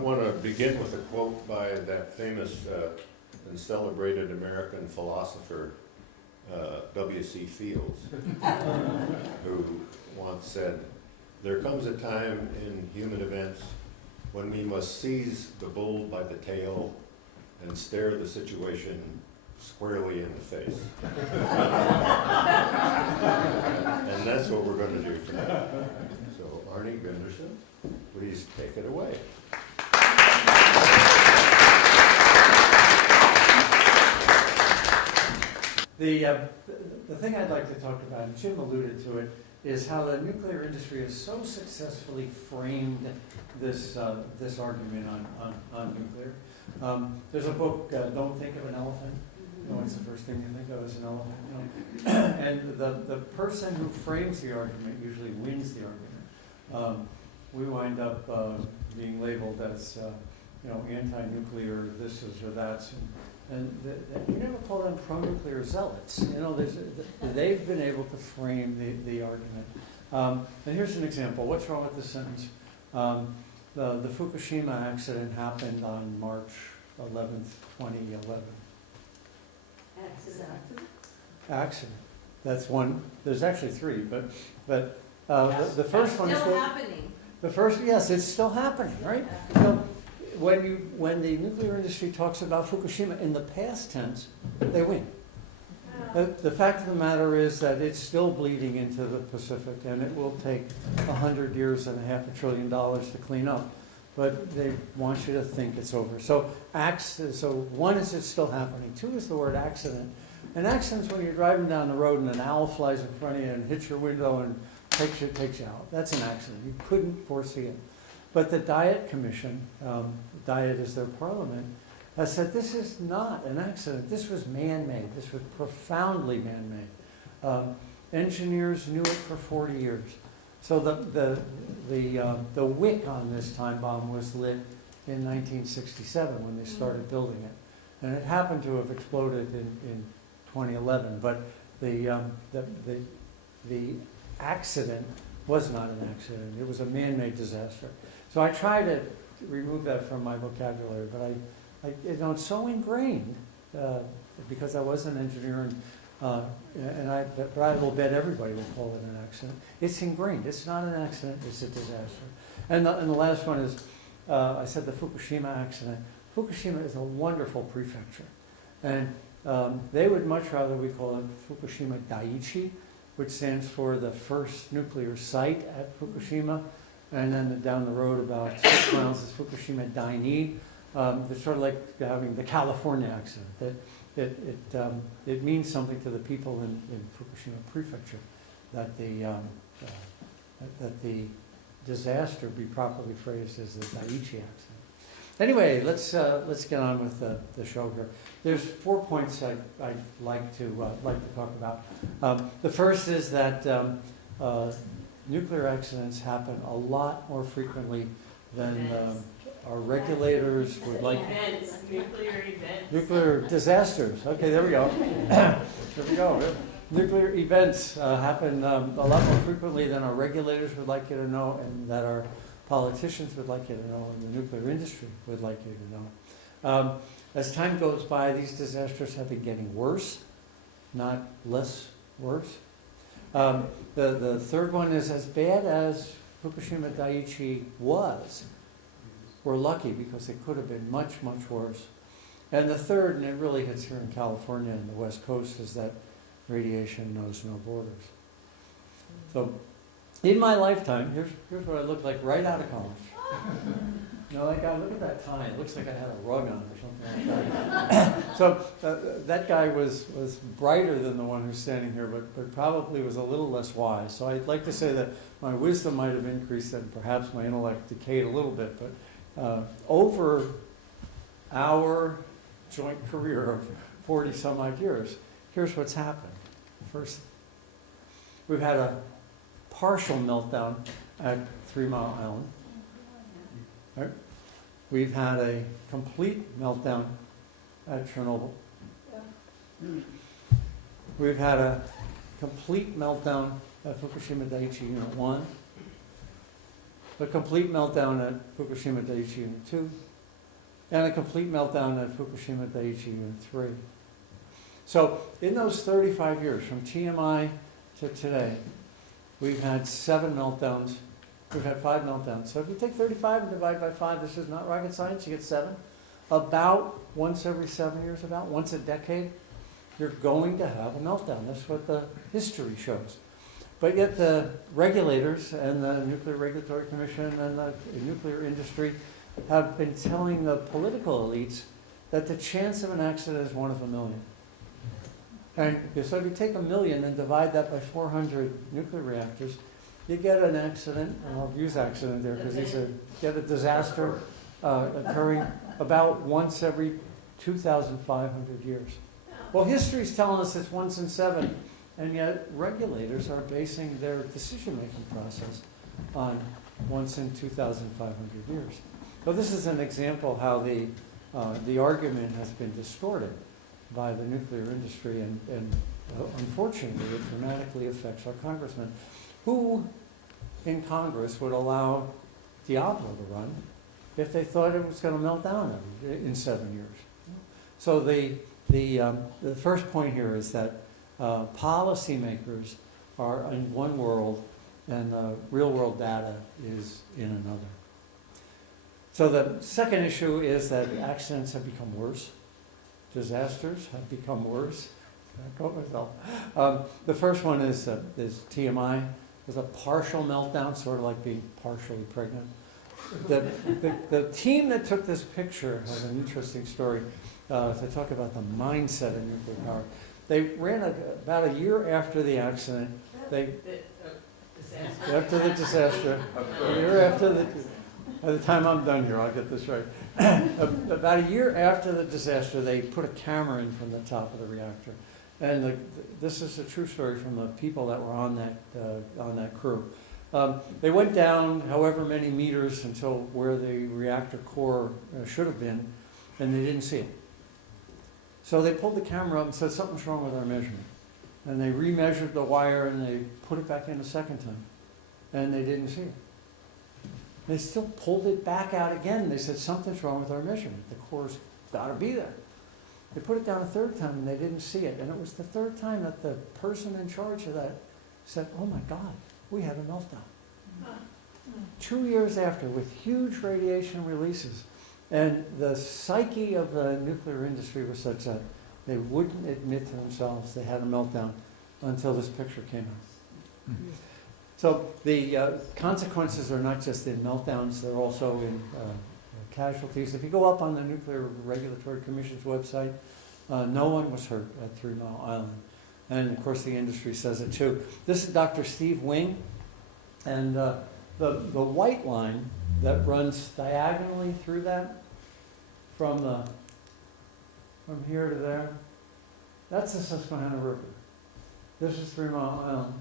want to begin with a quote by that famous and celebrated American philosopher, W.C. Fields, who once said, "There comes a time in human events when we must seize the bull by the tail and stare the situation squarely in the face." And that's what we're going to do tonight. So, Arnie Gunderson, please take it away. The thing I'd like to talk about, and Jim alluded to it, is how the nuclear industry has so successfully framed this argument on nuclear. There's a book, Don't Think of an Elephant. You know, it's the first thing you think of as an elephant. You know? And the person who frames the argument usually wins the argument. We wind up being labeled as anti-nuclear, this is or that's. And you never call them pro-nuclear zealots. You know, they've been able to frame the argument. And here's an example. What's wrong with this sentence? The Fukushima accident happened on March 11th, 2011. Accident. That's one. There's actually three, but the first one is still happening. The first, yes, it's still happening, right? So when the nuclear industry talks about Fukushima in the past tense, they win. The fact of the matter is that it's still bleeding into the Pacific, and it will take 100 years and $500 billion to clean up. But they want you to think it's over. So one is it's still happening. Two is the word accident. An accident's when you're driving down the road and an owl flies in front of you and hits your window and takes you out. That's an accident. You couldn't foresee it. But the Diet Commission, Diet is their parliament, has said this is not an accident. This was man-made. This was profoundly man-made. Engineers knew it for 40 years. So the wick on this time bomb was lit in 1967 when they started building it, and it happened to have exploded in 2011. But the accident was not an accident. It was a man-made disaster. So I try to remove that from my vocabulary, but it's so ingrained because I was an engineer, but I will bet everybody would call it an accident. It's ingrained. It's not an accident. It's a disaster. And the last one is, I said the Fukushima accident. Fukushima is a wonderful prefecture, and they would much rather we call it Fukushima Daiichi, which stands for the first nuclear site at Fukushima, and then down the road about 6 miles is Fukushima Daini. It's sort of like having the California accident. It means something to the people in Fukushima Prefecture that the disaster be properly phrased as the Daiichi accident. Anyway, let's get on with the show here. There's 4 points I'd like to talk about. The first is that nuclear accidents happen a lot more frequently than our regulators would like. Nuclear events. Nuclear disasters. Okay, there we go. There we go. Nuclear events happen a lot more frequently than our regulators would like you to know, and that our politicians would like you to know, and the nuclear industry would like you to know. As time goes by, these disasters have been getting worse, not less worse. The third one is, as bad as Fukushima Daiichi was, we're lucky because it could have been much, much worse. And the third, and it really hits here in California and the West Coast, is that radiation knows no borders. So in my lifetime, here's what I looked like right out of college. That guy, look at that tie. It looks like I had a rug on or something like that. So that guy was brighter than the one who's standing here, but probably was a little less wise. So I'd like to say that my wisdom might have increased and perhaps my intellect decayed a little bit. But over our joint career of 40 some odd years, here's what's happened. First, we've had a partial meltdown at 3 Mile Island. Right? We've had a complete meltdown at Chernobyl. We've had a complete meltdown at Fukushima Daiichi Unit 1. a complete meltdown at Fukushima Daiichi Unit 2, and a complete meltdown at Fukushima Daiichi Unit 3. So in those 35 years, from TMI to today, we've had 7 meltdowns. We've had 5 meltdowns. So if you take 35 and divide by 5, this is not rocket science, you get 7. About once every 7 years, about once a decade, you're going to have a meltdown. That's what the history shows. But yet the regulators and the Nuclear Regulatory Commission and the nuclear industry have been telling the political elites that the chance of an accident is 1 of a million. And so if you take 1 million and divide that by 400 nuclear reactors, you get an accident, and I'll use accident there because get a disaster occurring about once every 2,500 years. Well, history's telling us it's once in 7, and yet regulators are basing their decision-making process on once in 2,500 years. So this is an example how the argument has been distorted by the nuclear industry, and unfortunately it dramatically affects our congressmen. Who in Congress would allow Diablo to run if they thought it was going to melt down in 7 years? So the first point here is that policymakers are in one world and real world data is in another. So the second issue is that accidents have become worse. Disasters have become worse. I quote myself. The first one is TMI. There's a partial meltdown, sort of like being partially pregnant. The team that took this picture has an interesting story. They talk about the mindset of nuclear power. They ran about a year after the accident. After the disaster. A year after the. By the time I'm done here, I'll get this right. About a year after the disaster, they put a camera in from the top of the reactor, and this is a true story from the people that were on that crew. They went down however many meters until where the reactor core should have been, and they didn't see it. So they pulled the camera up and said, something's wrong with our measurement. And they remeasured the wire and they put it back in a second time, and they didn't see it. They still pulled it back out again. They said, something's wrong with our measurement. The core's got to be there. They put it down a third time and they didn't see it. And it was the third time that the person in charge of that said, oh my God, we had a meltdown. 2 years after, with huge radiation releases. And the psyche of the nuclear industry was such that they wouldn't admit to themselves they had a meltdown until this picture came out. Mm-hmm. So the consequences are not just in meltdowns, they're also in casualties. If you go up on the Nuclear Regulatory Commission's website, no one was hurt at 3 Mile Island. And of course the industry says it too. This is Dr. Steve Wing, and the white line that runs diagonally through that from here to there, that's the Susquehanna River. This is 3 Mile Island.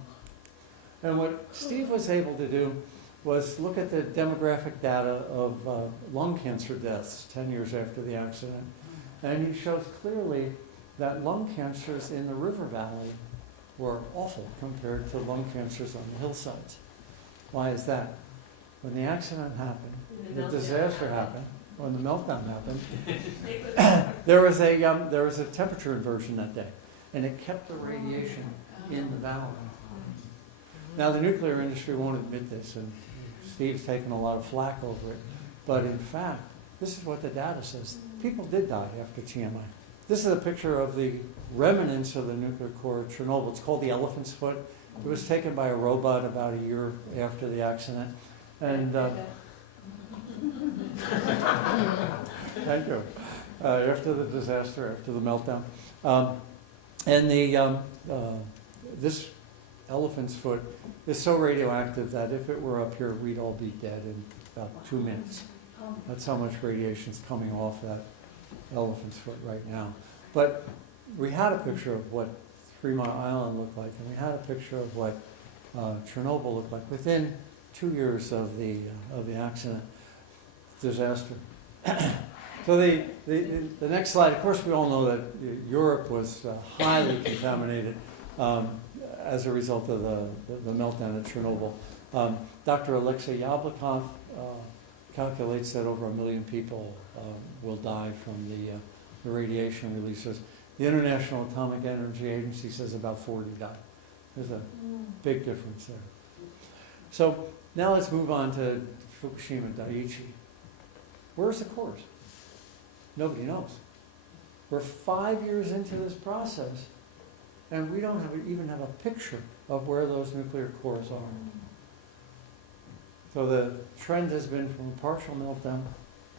And what Steve was able to do was look at the demographic data of lung cancer deaths 10 years after the accident. And he shows clearly that lung cancers in the river valley were awful compared to lung cancers on the hillsides. Why is that? When the accident happened, the disaster happened, when the meltdown happened, there was a temperature inversion that day, and it kept the radiation in the valley. Now, the nuclear industry won't admit this, and Steve's taken a lot of flack over it, but in fact, this is what the data says. People did die after TMI. This is a picture of the remnants of the nuclear core at Chernobyl. It's called the elephant's foot. It was taken by a robot about a year after the accident. And thank you. After the disaster, after the meltdown. This elephant's foot is so radioactive that if it were up here, we'd all be dead in about 2 minutes. That's how much radiation's coming off that elephant's foot right now. But we had a picture of what 3 Mile Island looked like, and we had a picture of what Chernobyl looked like within 2 years of the accident, disaster. So the next slide, of course we all know that Europe was highly contaminated as a result of the meltdown at Chernobyl. Dr. Alexei Yablokov calculates that over 1 million people will die from the radiation releases. The International Atomic Energy Agency says about 40 die. There's a big difference there. So now let's move on to Fukushima Daiichi. Where's the cores? Nobody knows. We're 5 years into this process, and we don't even have a picture of where those nuclear cores are. So the trend has been from a partial meltdown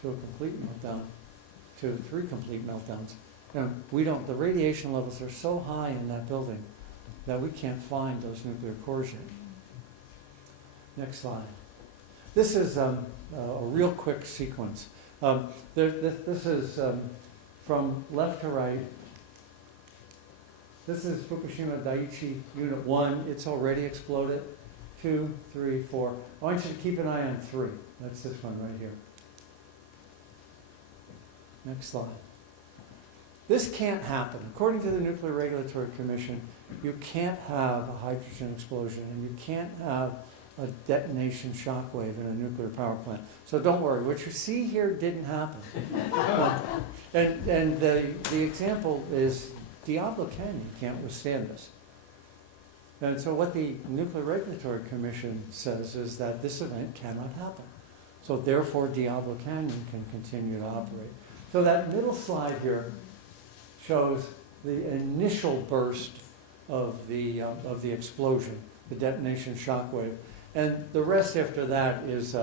to a complete meltdown to 3 complete meltdowns. And the radiation levels are so high in that building that we can't find those nuclear cores yet. Next slide. This is a real quick sequence. This is from left to right. This is Fukushima Daiichi Unit 1. It's already exploded. 2, 3, 4. I want you to keep an eye on 3. That's this one right here. Next slide. This can't happen. According to the Nuclear Regulatory Commission, you can't have a hydrogen explosion and you can't have a detonation shockwave in a nuclear power plant. So don't worry, what you see here didn't happen. and the example is Diablo Canyon can't withstand this. And so what the Nuclear Regulatory Commission says is that this event cannot happen. So therefore Diablo Canyon can continue to operate. So that middle slide here shows the initial burst of the explosion, the detonation shockwave. And the rest after that is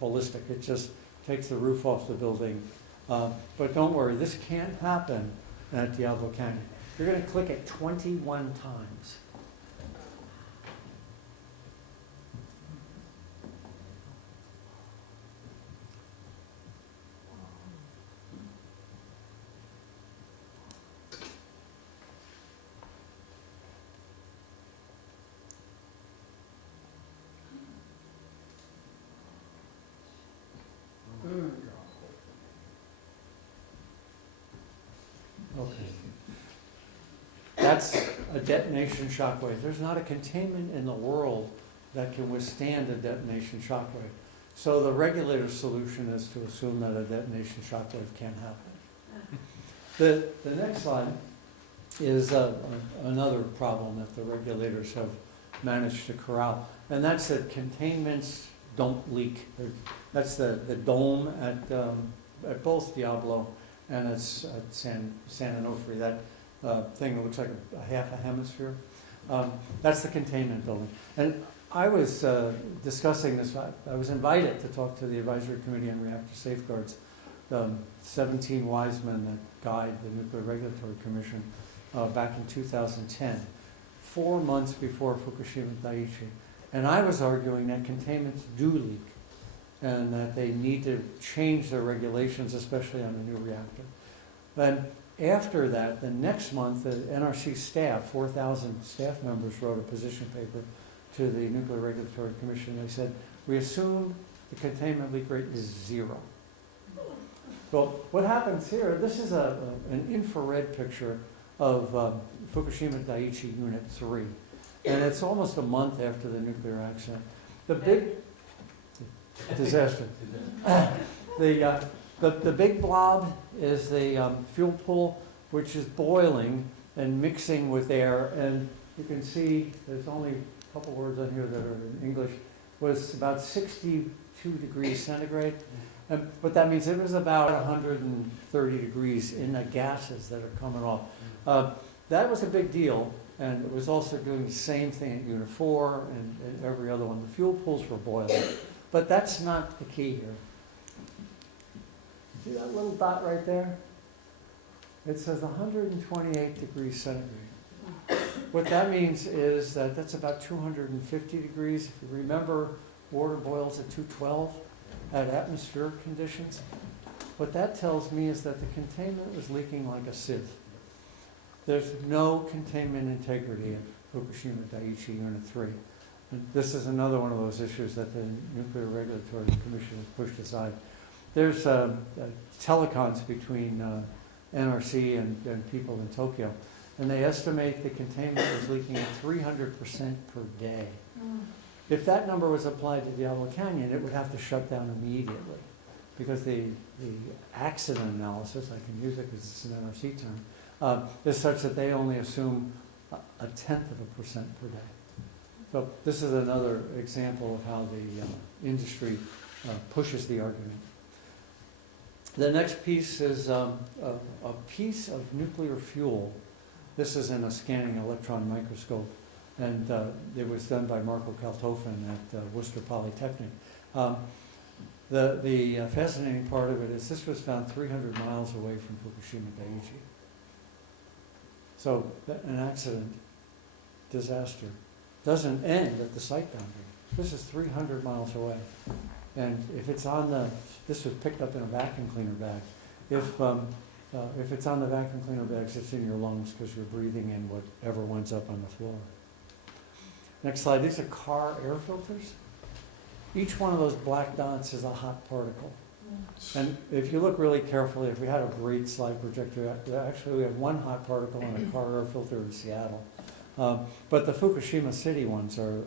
ballistic. It just takes the roof off the building. But don't worry, this can't happen at Diablo Canyon. You're going to click it 21 times. Okay. That's a detonation shockwave. There's not a containment in the world that can withstand a detonation shockwave. So the regulator solution is to assume that a detonation shockwave can't happen. The next slide is another problem that the regulators have managed to corral, and that's that containments don't leak. That's the dome at both Diablo and at San Onofre, that thing that looks like a half a hemisphere. That's the containment building. And I was discussing this. I was invited to talk to the Advisory Committee on Reactor Safeguards, 17 wise men that guide the Nuclear Regulatory Commission back in 2010, 4 months before Fukushima Daiichi. And I was arguing that containments do leak and that they need to change their regulations, especially on a new reactor. Then after that, the next month, the NRC staff, 4,000 staff members, wrote a position paper to the Nuclear Regulatory Commission. They said, we assume the containment leak rate is 0. Well, what happens here, this is an infrared picture of Fukushima Daiichi Unit 3. And it's almost a month after the nuclear accident. The big disaster. The big blob is the fuel pool, which is boiling and mixing with air. And you can see there's only a couple words on here that are in English. Was about 62 degrees centigrade. And what that means, it was about 130 degrees in the gases that are coming off. That was a big deal. And it was also doing the same thing at Unit 4 and every other one. The fuel pools were boiling. But that's not the key here. See that little dot right there? It says 128 degrees centigrade. What that means is that that's about 250 degrees. If you remember, water boils at 212 at atmospheric conditions. What that tells me is that the containment was leaking like a sieve. There's no containment integrity in Fukushima Daiichi Unit 3. And this is another one of those issues that the Nuclear Regulatory Commission has pushed aside. There's telecons between NRC and people in Tokyo, and they estimate the containment is leaking at 300% per day. If that number was applied to Diablo Canyon, it would have to shut down immediately, because the accident analysis, I can use it because it's an NRC term, is such that they only assume a 0.1% per day. So this is another example of how the industry pushes the argument. The next piece is a piece of nuclear fuel. This is in a scanning electron microscope, and it was done by Marco Kaltofen at Worcester Polytechnic. The fascinating part of it is this was found 300 miles away from Fukushima Daiichi. So an accident, disaster, doesn't end at the site boundary. This is 300 miles away. And if it's on this was picked up in a vacuum cleaner bag. If it's on the vacuum cleaner bags, it's in your lungs because you're breathing in whatever winds up on the floor. Next slide. These are car air filters. Each one of those black dots is a hot particle. And if you look really carefully, if we had a great slide projector, actually we have one hot particle in a car air filter in Seattle. But the Fukushima City ones are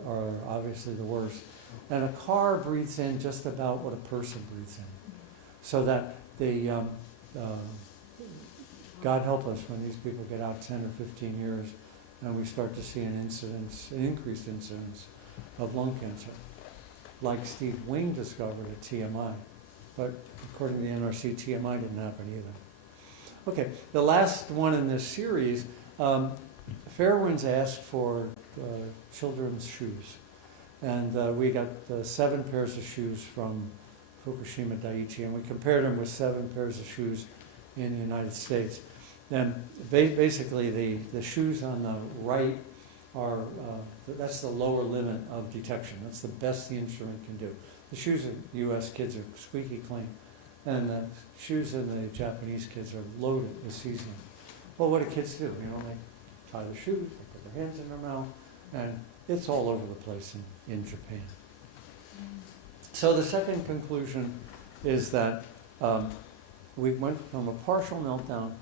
obviously the worst. And a car breathes in just about what a person breathes in. So that God help us when these people get out 10 or 15 years and we start to see an increased incidence of lung cancer, like Steve Wing discovered at TMI. But according to the NRC, TMI didn't happen either. Okay, the last one in this series, Fairwinds asked for children's shoes. And we got 7 pairs of shoes from Fukushima Daiichi, and we compared them with 7 pairs of shoes in the United States. And basically the shoes on the right are, that's the lower limit of detection. That's the best the instrument can do. The shoes of US kids are squeaky clean, and the shoes of the Japanese kids are loaded with cesium. Well, what do kids do? You know, they tie their shoes, they put their hands in their mouth, and it's all over the place in Japan. So the second conclusion is that we went from a partial meltdown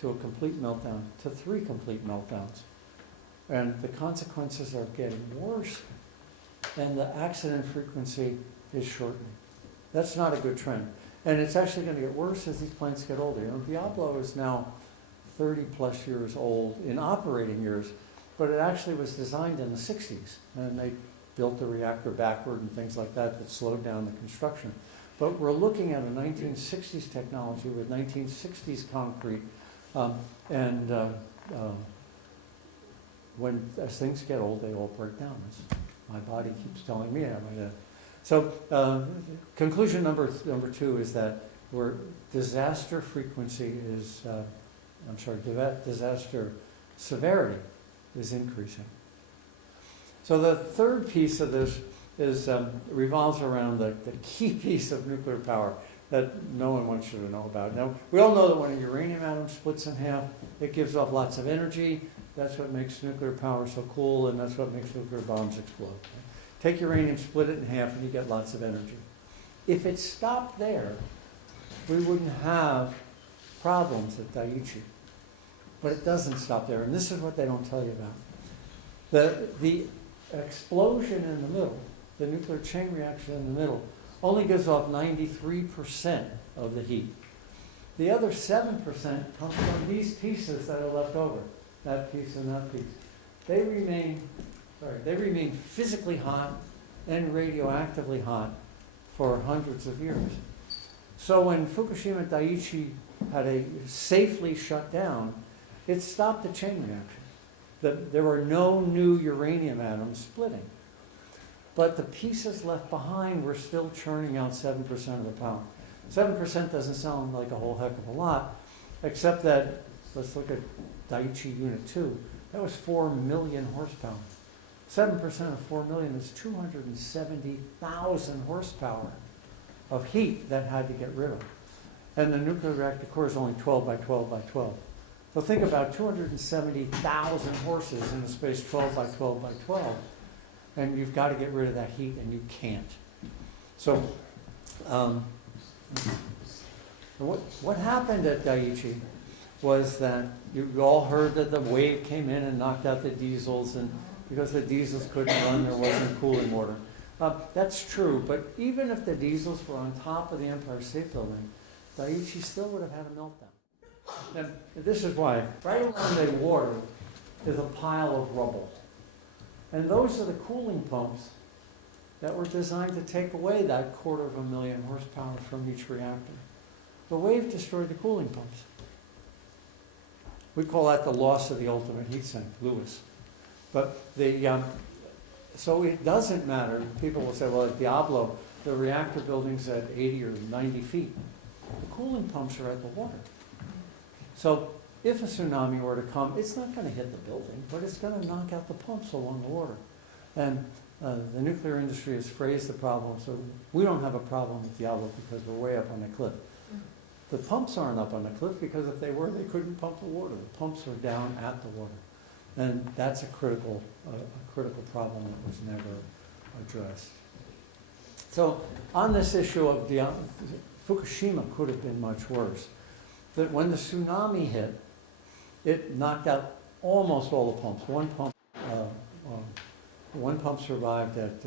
to a complete meltdown to 3 complete meltdowns. And the consequences are getting worse, and the accident frequency is shortening. That's not a good trend. And it's actually going to get worse as these plants get older. You know, Diablo is now 30 plus years old in operating years, but it actually was designed in the 60s, and they built the reactor backward and things like that that slowed down the construction. But we're looking at a 1960s technology with 1960s concrete, as things get old, they all break down. As my body keeps telling me I'm going to. So conclusion number 2 is that disaster frequency is, disaster severity is increasing. So the third piece of this is revolves around the key piece of nuclear power that no one wants you to know about. Now, we all know that when a uranium atom splits in half, it gives off lots of energy. That's what makes nuclear power so cool, and that's what makes nuclear bombs explode. Take uranium, split it in half, and you get lots of energy. If it stopped there, we wouldn't have problems at Daiichi. But it doesn't stop there, and this is what they don't tell you about. The explosion in the middle, the nuclear chain reaction in the middle, only gives off 93% of the heat. The other 7% comes from these pieces that are left over, that piece and that piece. They remain physically hot and radioactively hot for hundreds of years. So when Fukushima Daiichi had a safely shut down, it stopped the chain reaction. There were no new uranium atoms splitting. But the pieces left behind were still churning out 7% of the power. 7% doesn't sound like a whole heck of a lot, except that, let's look at Daiichi Unit 2. That was 4 million horsepower. 7% of 4 million is 270,000 horsepower of heat that had to get rid of. And the nuclear reactor core is only 12 by 12 by 12. So think about 270,000 horses in a space 12 by 12 by 12. And you've got to get rid of that heat, and you can't. So what happened at Daiichi was that you all heard that the wave came in and knocked out the diesels, and because the diesels couldn't run, there wasn't cooling water. That's true, but even if the diesels were on top of the Empire State Building, Daiichi still would have had a meltdown. And this is why. Right around the water is a pile of rubble. And those are the cooling pumps that were designed to take away that 250,000 horsepower from each reactor. The wave destroyed the cooling pumps. We call that the loss of the ultimate heat sink, Lewis. But so it doesn't matter. People will say, well, at Diablo, the reactor building's at 80 or 90 feet. The cooling pumps are at the water. So if a tsunami were to come, it's not going to hit the building, but it's going to knock out the pumps along the water. And the nuclear industry has phrased the problem, so we don't have a problem with Diablo because we're way up on the cliff. The pumps aren't up on the cliff because if they were, they couldn't pump the water. The pumps are down at the water. And that's a critical problem that was never addressed. So on this issue of Fukushima could have been much worse. That when the tsunami hit, it knocked out almost all the pumps. One pump survived at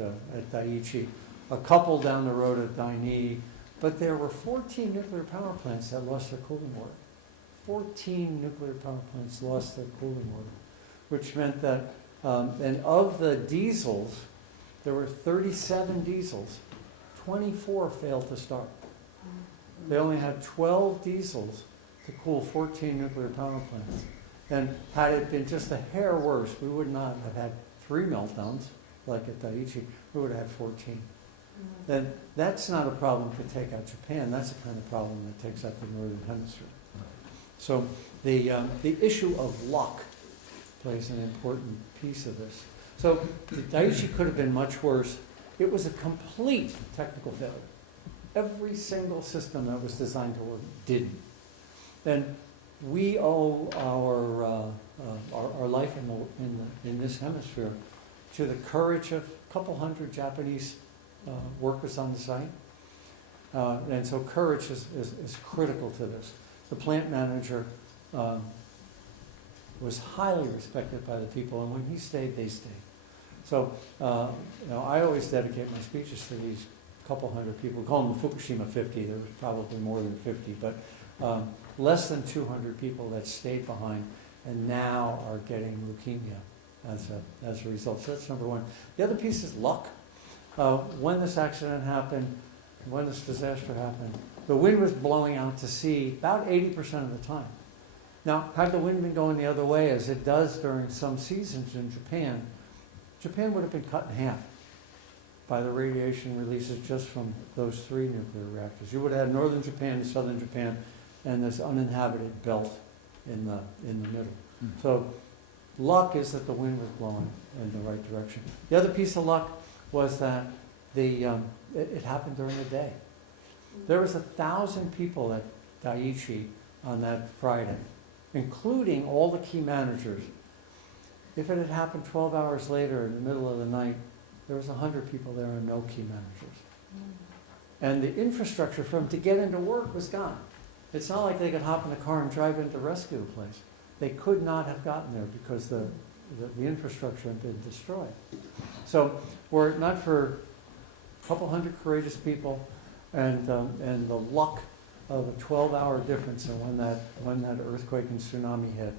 Daiichi, a couple down the road at Daini, but there were 14 nuclear power plants that lost their cooling water. 14 nuclear power plants lost their cooling water, which meant that, and of the diesels, there were 37 diesels, 24 failed to start. They only had 12 diesels to cool 14 nuclear power plants. And had it been just a hair worse, we would not have had 3 meltdowns like at Daiichi, we would have had 14. Then that's not a problem to take out Japan. That's the kind of problem that takes out the Northern Hemisphere. So the issue of luck plays an important piece of this. So Daiichi could have been much worse. It was a complete technical failure. Every single system that was designed to work didn't. And we owe our life in this hemisphere to the courage of a couple hundred Japanese workers on the site. And so courage is critical to this. The plant manager was highly respected by the people, and when he stayed, they stayed. So I always dedicate my speeches to these couple hundred people. We call them the Fukushima 50. There was probably more than 50, but less than 200 people that stayed behind and now are getting leukemia as a result. So that's number one. The other piece is luck. When this accident happened, when this disaster happened, the wind was blowing out to sea about 80% of the time. Now, had the wind been going the other way, as it does during some seasons in Japan, Japan would have been cut in half by the radiation releases just from those 3 nuclear reactors. You would have had northern Japan and southern Japan and this uninhabited belt in the middle. So luck is that the wind was blowing in the right direction. The other piece of luck was that it happened during the day. There was 1,000 people at Daiichi on that Friday, including all the key managers. If it had happened 12 hours later in the middle of the night, there was 100 people there and no key managers. And the infrastructure for them to get into work was gone. It's not like they could hop in a car and drive in to rescue the place. They could not have gotten there because the infrastructure had been destroyed. So were it not for a couple hundred courageous people and the luck of a 12-hour difference in when that earthquake and tsunami hit,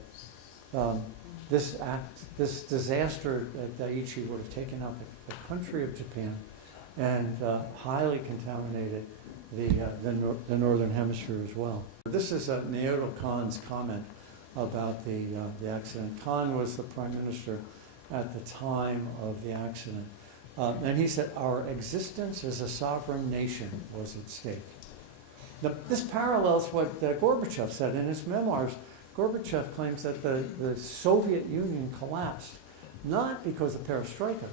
this disaster at Daiichi would have taken out the country of Japan and highly contaminated the northern hemisphere as well. This is Naoto Kan's comment about the accident. Kan was the prime minister at the time of the accident. And he said, our existence as a sovereign nation was at stake. Now, this parallels what Gorbachev said in his memoirs. Gorbachev claims that the Soviet Union collapsed, not because of perestroika,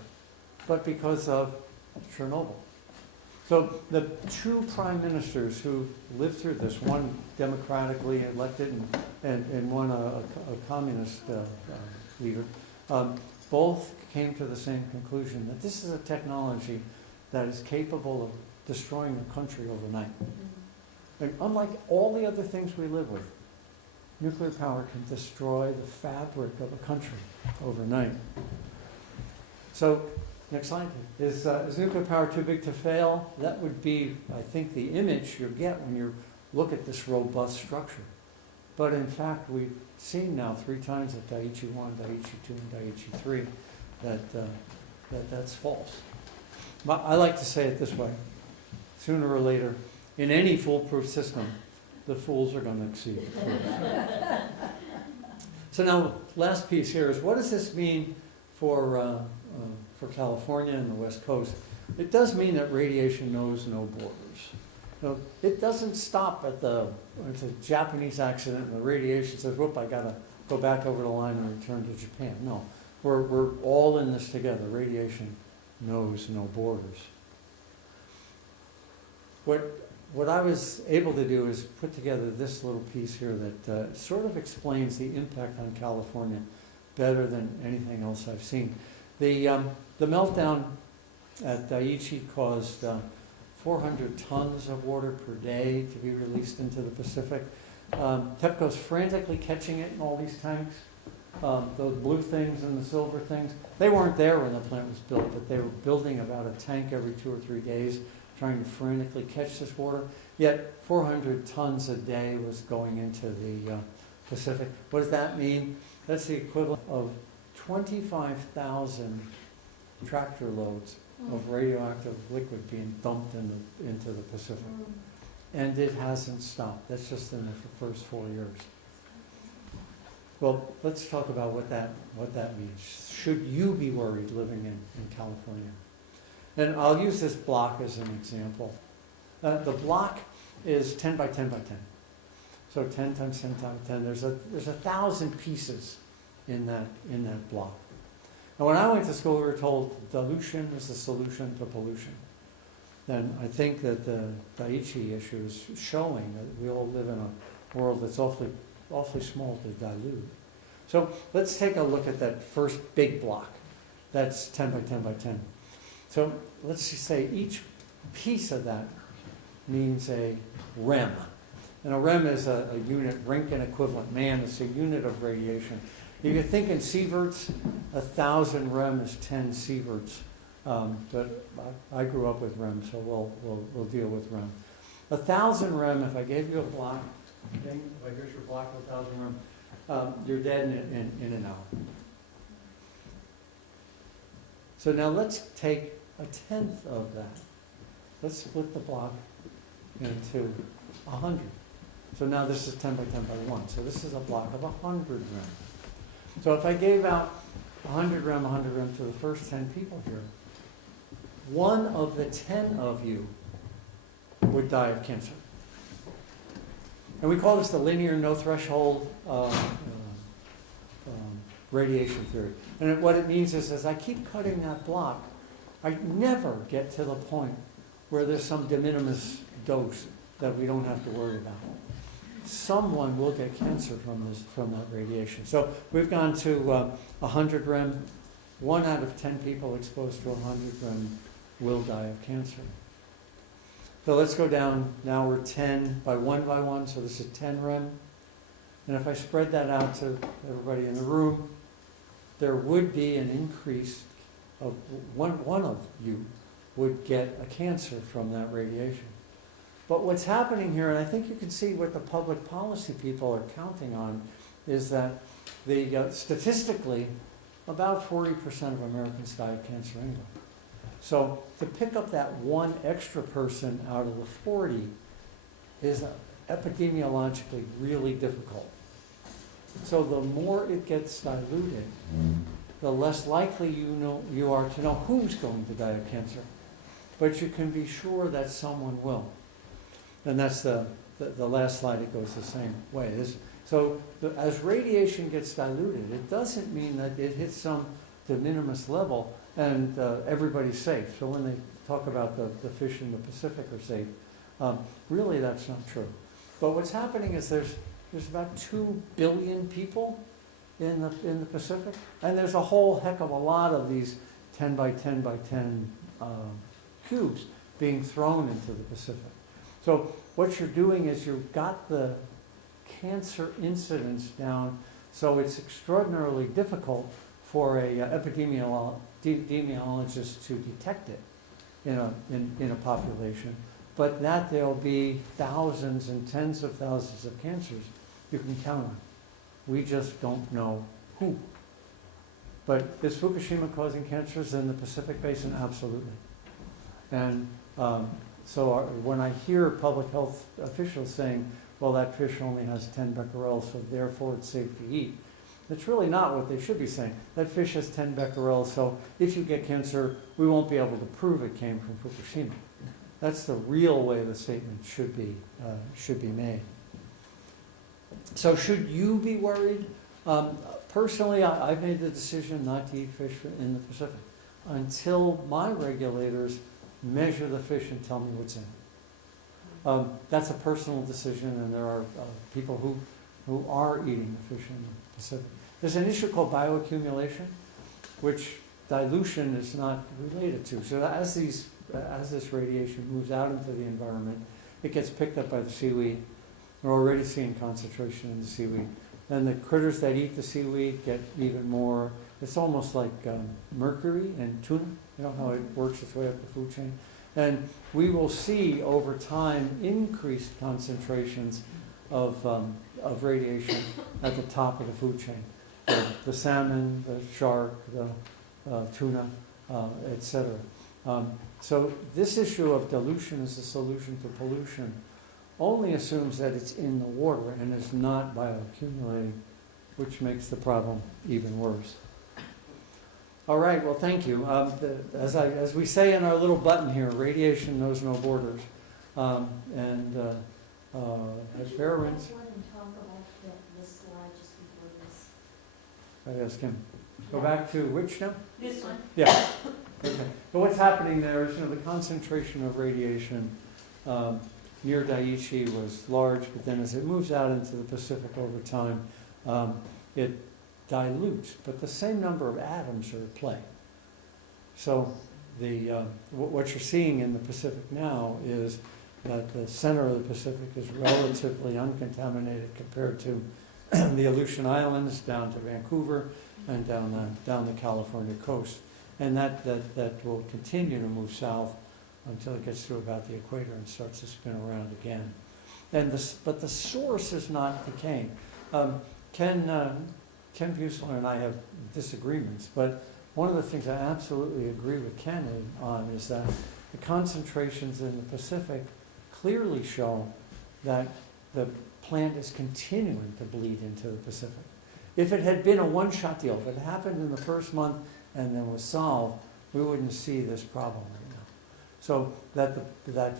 but because of Chernobyl. So the 2 prime ministers who lived through this, one democratically elected and one a communist leader, both came to the same conclusion that this is a technology that is capable of destroying the country overnight. And unlike all the other things we live with, nuclear power can destroy the fabric of a country overnight. So, next slide. Is nuclear power too big to fail? That would be, I think, the image you get when you look at this robust structure. But in fact, we've seen now 3 times at Daiichi 1, Daiichi 2, and Daiichi 3 that's false. But I like to say it this way. Sooner or later, in any foolproof system, the fools are going to exceed the fools. So now, last piece here is, what does this mean for California and the West Coast? It does mean that radiation knows no borders. You know, it doesn't stop at it's a Japanese accident and the radiation says, whoop, I got to go back over the line and return to Japan. No, we're all in this together. Radiation knows no borders. What I was able to do is put together this little piece here that sort of explains the impact on California better than anything else I've seen. The meltdown at Daiichi caused 400 tons of water per day to be released into the Pacific. TEPCO's frantically catching it in all these tanks. Those blue things and the silver things, they weren't there when the plant was built, but they were building about a tank every 2 or 3 days, trying to frantically catch this water. Yet 400 tons a day was going into the Pacific. What does that mean? That's the equivalent of 25,000 tractor loads of radioactive liquid being dumped into the Pacific. And it hasn't stopped. That's just in the first 4 years. Well, let's talk about what that means. Should you be worried living in California? And I'll use this block as an example. The block is 10 by 10 by 10. So 10 times 10 times 10. There's 1,000 pieces in that block. And when I went to school, we were told dilution is the solution to pollution. Then I think that the Daiichi issue is showing that we all live in a world that's awfully small to dilute. So let's take a look at that first big block. That's 10 by 10 by 10. So let's just say each piece of that means a rem. And a rem is a unit, Roentgen equivalent. Man, it's a unit of radiation. If you think in sieverts, 1,000 rem is 10 sieverts. But I grew up with rem, so we'll deal with rem. 1,000 rem, if I gave you a block, okay, if here's your block of 1,000 rem, you're dead in an hour. So now let's take 1/10 of that. Let's split the block into 100. So now this is 10 by 10 by 1. So this is a block of 100 rem. So if I gave out 100 rem to the first 10 people here, 1 of the 10 of you would die of cancer. And we call this the linear no threshold radiation theory. And what it means is, as I keep cutting that block, I never get to the point where there's some de minimis dose that we don't have to worry about. Someone will get cancer from that radiation. So we've gone to 100 rem. 1 out of 10 people exposed to 100 rem will die of cancer. So let's go down. Now we're 10 by 1, so this is 10 rem. And if I spread that out to everybody in the room, there would be an increase of one of you would get a cancer from that radiation. But what's happening here, and I think you can see what the public policy people are counting on, is that statistically, about 40% of Americans die of cancer anyway. So to pick up that 1 extra person out of the 40 is epidemiologically really difficult. So the more it gets diluted, the less likely you are to know who's going to die of cancer. But you can be sure that someone will. And that's the last slide, it goes the same way. So as radiation gets diluted, it doesn't mean that it hits some de minimis level and everybody's safe. So when they talk about the fish in the Pacific are safe, really that's not true. But what's happening is there's about 2 billion people in the Pacific, and there's a whole heck of a lot of these 10 by 10 by 10 cubes being thrown into the Pacific. So what you're doing is you've got the cancer incidence down, so it's extraordinarily difficult for a epidemiologist to detect it in a population, but that there'll be thousands and tens of thousands of cancers you can count on. We just don't know who. But is Fukushima causing cancers in the Pacific Basin? Absolutely. And when I hear public health officials saying, well, that fish only has 10 becquerels, so therefore it's safe to eat, that's really not what they should be saying. That fish has 10 becquerels, so if you get cancer, we won't be able to prove it came from Fukushima. That's the real way the statement should be made. So should you be worried? Personally, I've made the decision not to eat fish in the Pacific until my regulators measure the fish and tell me what's in it. That's a personal decision, and there are people who are eating the fish in the Pacific. There's an issue called bioaccumulation, which dilution is not related to. So as this radiation moves out into the environment, it gets picked up by the seaweed. We're already seeing concentration in the seaweed. Then the critters that eat the seaweed get even more. It's almost like mercury and tuna. You know how it works its way up the food chain? And we will see over time increased concentrations of radiation at the top of the food chain. The salmon, the shark, the tuna, etc. So this issue of dilution as a solution to pollution only assumes that it's in the water and is not bioaccumulating, which makes the problem even worse. All right, well, thank you. As we say in our little button here, radiation knows no borders. As Fairwinds, this slide just before this. I ask him. Go back to which now? This one. Yeah. Okay. So what's happening there is, the concentration of radiation near Daiichi was large, but then as it moves out into the Pacific over time, it dilutes, but the same number of atoms are at play. So what you're seeing in the Pacific now is that the center of the Pacific is relatively uncontaminated compared to the Aleutian Islands down to Vancouver and down the California coast. And that will continue to move south until it gets to about the equator and starts to spin around again. But the source is not decaying. Ken Buesseler and I have disagreements, but one of the things I absolutely agree with Ken on is that the concentrations in the Pacific clearly show that the plant is continuing to bleed into the Pacific. If it had been a one-shot deal, if it happened in the first month and then was solved, we wouldn't see this problem right now. So that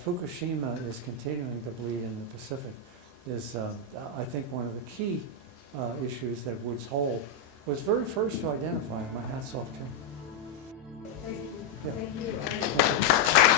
Fukushima is continuing to bleed in the Pacific is, I think, one of the key issues that Woods Hole was very first to identify. My hat's off to him. Thank you. Yeah. Thank you.